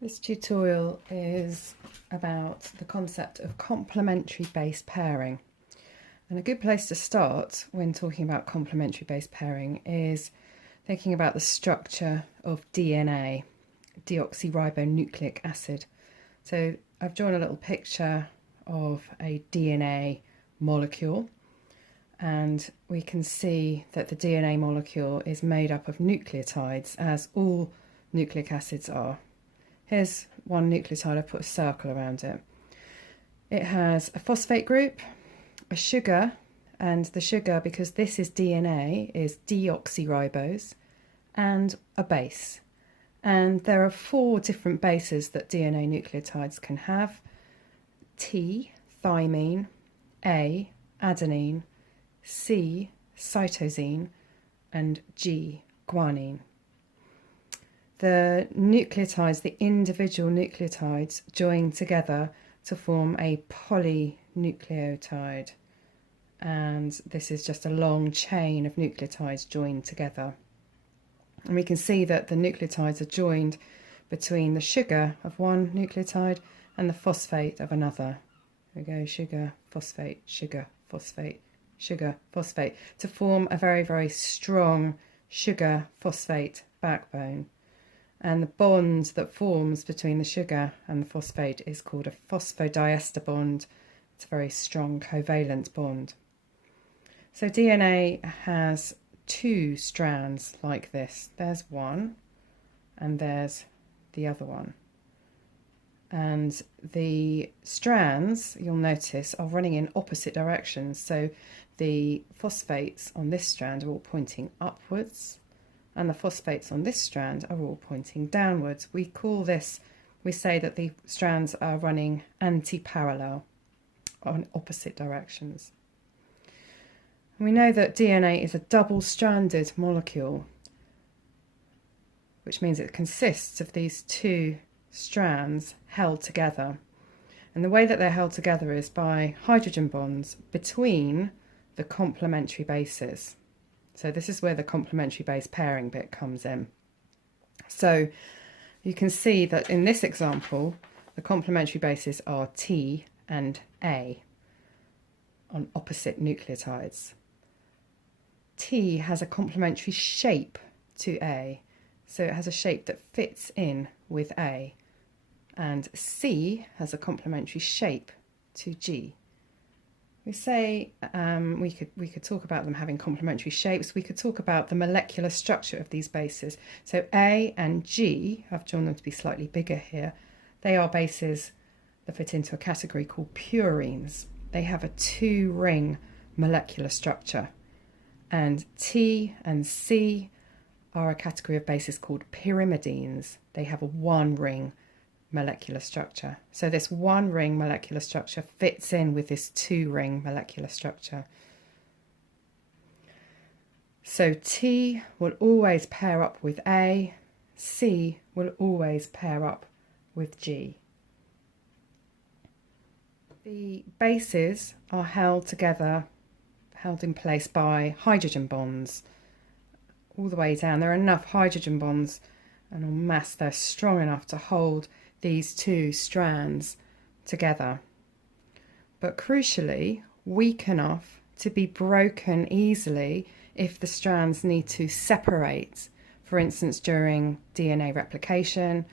This tutorial is about the concept of complementary base pairing. And a good place to start when talking about complementary base pairing is thinking about the structure of DNA, deoxyribonucleic acid. So I've drawn a little picture of a DNA molecule, and we can see that the DNA molecule is made up of nucleotides, as all nucleic acids are. Here's one nucleotide, I've put a circle around it. It has a phosphate group, a sugar, and the sugar, because this is DNA, is deoxyribose, and a base. And there are 4 different bases that DNA nucleotides can have: T, thymine; A, adenine; C, cytosine; and G, guanine. The nucleotides, the individual nucleotides, join together to form a polynucleotide. And this is just a long chain of nucleotides joined together. And we can see that the nucleotides are joined between the sugar of one nucleotide and the phosphate of another. There we go, sugar, phosphate, sugar, phosphate, sugar, phosphate, to form a very, very strong sugar-phosphate backbone. And the bond that forms between the sugar and the phosphate is called a phosphodiester bond. It's a very strong covalent bond. So DNA has 2 strands like this. There's one, and there's the other one. And the strands, you'll notice, are running in opposite directions. So the phosphates on this strand are all pointing upwards, and the phosphates on this strand are all pointing downwards. We say that the strands are running anti-parallel on opposite directions. We know that DNA is a double-stranded molecule, which means it consists of these 2 strands held together. And the way that they're held together is by hydrogen bonds between the complementary bases. So this is where the complementary base pairing bit comes in. So you can see that in this example, the complementary bases are T and A on opposite nucleotides. T has a complementary shape to A, so it has a shape that fits in with A, and C has a complementary shape to G. We say we could talk about them having complementary shapes. We could talk about the molecular structure of these bases. So A and G, I've drawn them to be slightly bigger here. They are bases that fit into a category called purines. They have a 2-ring molecular structure. And T and C are a category of bases called pyrimidines. They have a 1-ring molecular structure. So this 1-ring molecular structure fits in with this 2-ring molecular structure. So T will always pair up with A, C will always pair up with G. The bases are held in place by hydrogen bonds all the way down. There are enough hydrogen bonds, and en masse they're strong enough to hold these 2 strands together, but crucially weak enough to be broken easily if the strands need to separate, for instance during DNA replication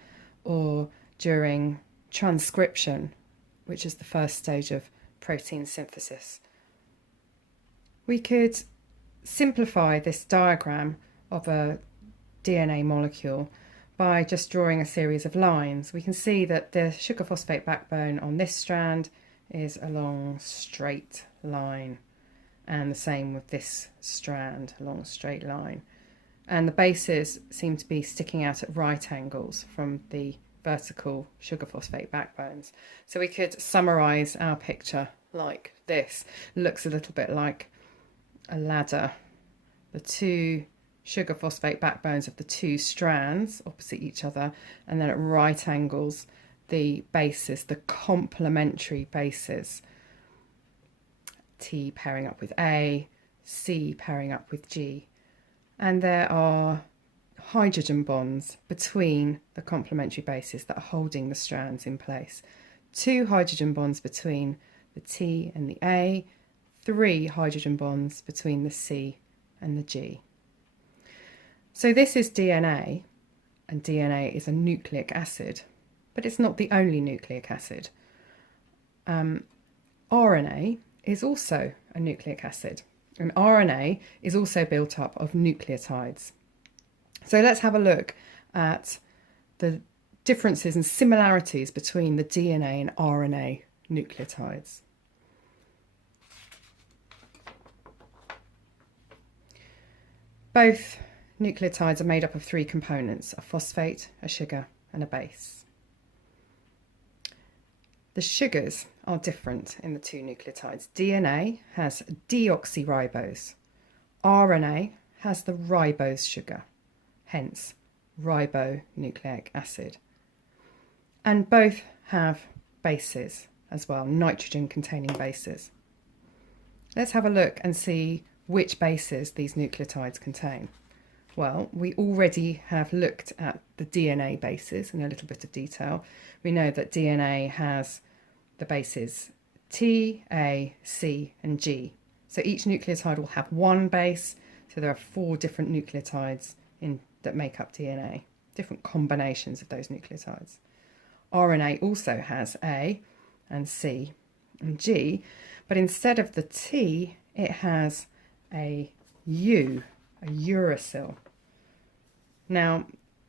or during transcription, which is the first stage of protein synthesis. We could simplify this diagram of a DNA molecule by just drawing a series of lines. We can see that the sugar phosphate backbone on this strand is a long straight line, and the same with this strand, a long straight line. And the bases seem to be sticking out at right angles from the vertical sugar phosphate backbones. So we could summarize our picture like this. It looks a little bit like a ladder. The 2 sugar phosphate backbones of the 2 strands opposite each other, and then at right angles the bases, the complementary bases. T pairing up with A, C pairing up with G. And there are hydrogen bonds between the complementary bases that are holding the strands in place. 2 hydrogen bonds between the T and the A, 3 hydrogen bonds between the C and the G. So this is DNA, and DNA is a nucleic acid, but it's not the only nucleic acid. RNA is also a nucleic acid, and RNA is also built up of nucleotides. So let's have a look at the differences and similarities between the DNA and RNA nucleotides. Both nucleotides are made up of 3 components: a phosphate, a sugar, and a base. The sugars are different in the 2 nucleotides. DNA has deoxyribose. RNA has the ribose sugar, hence ribonucleic acid. And both have bases as well, nitrogen-containing bases. Let's have a look and see which bases these nucleotides contain. Well, we already have looked at the DNA bases in a little bit of detail. We know that DNA has the bases T, A, C, and G. So each nucleotide will have 1 base. So there are 4 different nucleotides that make up DNA, different combinations of those nucleotides. RNA also has A and C and G, but instead of the T, it has a U, a uracil. Now,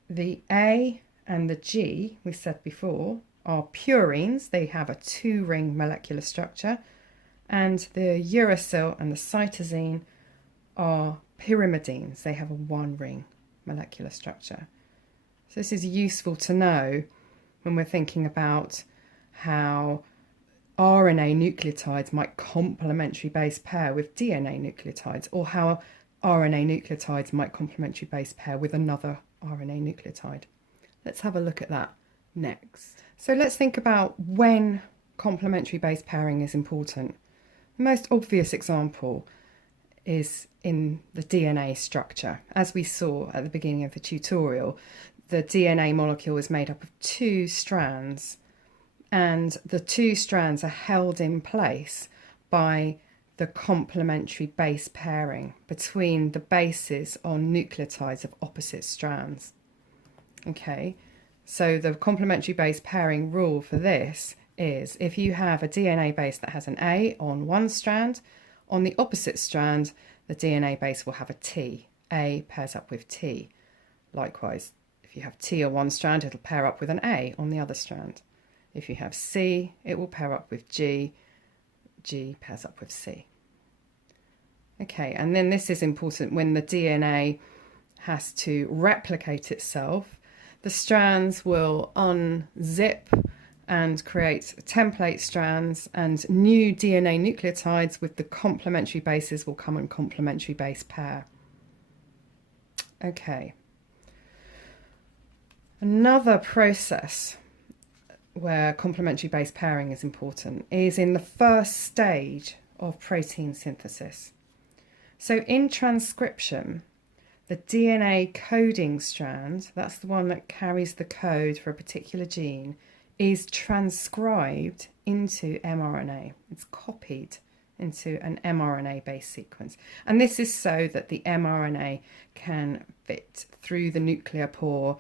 the A and the G, we said before, are purines. They have a 2-ring molecular structure, and the uracil and the cytosine are pyrimidines. They have a 1-ring molecular structure. So this is useful to know when we're thinking about how RNA nucleotides might complementary base pair with DNA nucleotides, or how RNA nucleotides might complementary base pair with another RNA nucleotide. Let's have a look at that next. So let's think about when complementary base pairing is important. The most obvious example is in the DNA structure. As we saw at the beginning of the tutorial, the DNA molecule is made up of 2 strands, and the 2 strands are held in place by the complementary base pairing between the bases on nucleotides of opposite strands. Okay, so the complementary base pairing rule for this is if you have a DNA base that has an A on one strand, on the opposite strand, the DNA base will have a T. A pairs up with T. Likewise, if you have T on one strand, it'll pair up with an A on the other strand. If you have C, it will pair up with G. G pairs up with C. Okay, and then this is important when the DNA has to replicate itself. The strands will unzip and create template strands, and new DNA nucleotides with the complementary bases will come in complementary base pair. Okay. Another process where complementary base pairing is important is in the first stage of protein synthesis. So in transcription, the DNA coding strand, that's the one that carries the code for a particular gene, is transcribed into mRNA. It's copied into an mRNA base sequence. And this is so that the mRNA can fit through the nuclear pore,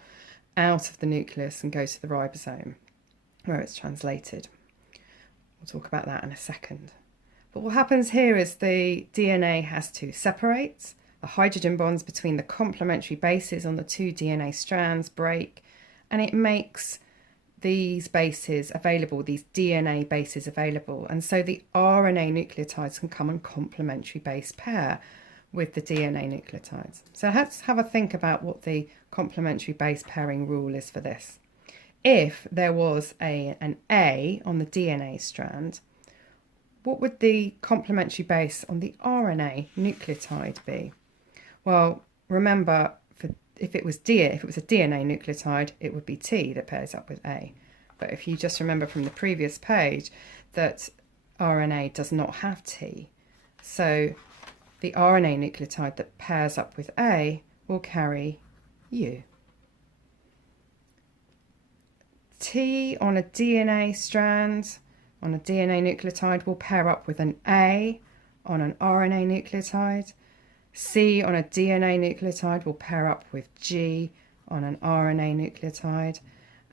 out of the nucleus, and go to the ribosome, where it's translated. We'll talk about that in a second. But what happens here is the DNA has to separate. The hydrogen bonds between the complementary bases on the 2 DNA strands break, and it makes these bases available, these DNA bases available. And so the RNA nucleotides can come in complementary base pair with the DNA nucleotides. So let's have a think about what the complementary base pairing rule is for this. If there was an A on the DNA strand, what would the complementary base on the RNA nucleotide be? Well, remember, if it was a DNA nucleotide, it would be T that pairs up with A. But if you just remember from the previous page that RNA does not have T, so the RNA nucleotide that pairs up with A will carry U. T on a DNA strand, on a DNA nucleotide, will pair up with an A on an RNA nucleotide. C on a DNA nucleotide will pair up with G on an RNA nucleotide.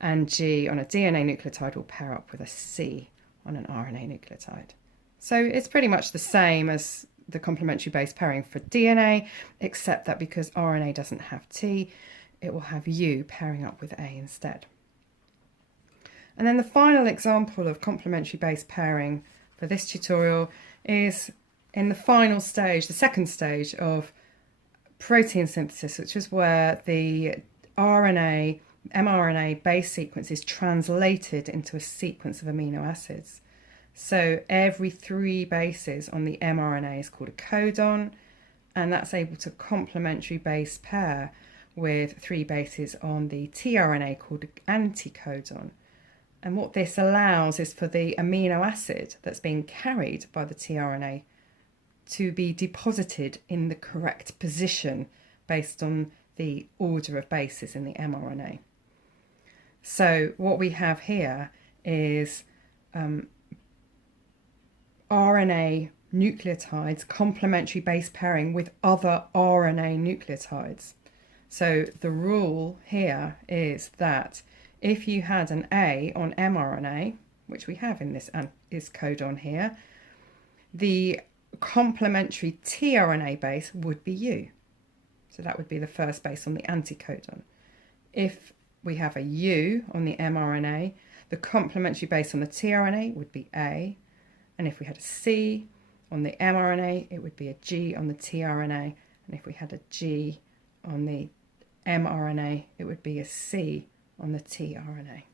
And G on a DNA nucleotide will pair up with a C on an RNA nucleotide. So it's pretty much the same as the complementary base pairing for DNA, except that because RNA doesn't have T, it will have U pairing up with A instead. And then the final example of complementary base pairing for this tutorial is in the final stage, the second stage of protein synthesis, which is where the RNA, mRNA base sequence is translated into a sequence of amino acids. So every 3 bases on the mRNA is called a codon, and that's able to complementary base pair with 3 bases on the tRNA called an anticodon. And what this allows is for the amino acid that's being carried by the tRNA to be deposited in the correct position based on the order of bases in the mRNA. So what we have here is RNA nucleotides complementary base pairing with other RNA nucleotides. So the rule here is that if you had an A on mRNA, which we have in this codon here, the complementary tRNA base would be U. So that would be the first base on the anticodon. If we have a U on the mRNA, the complementary base on the tRNA would be A. And if we had a C on the mRNA, it would be a G on the tRNA. And if we had a G on the mRNA, it would be a C on the tRNA.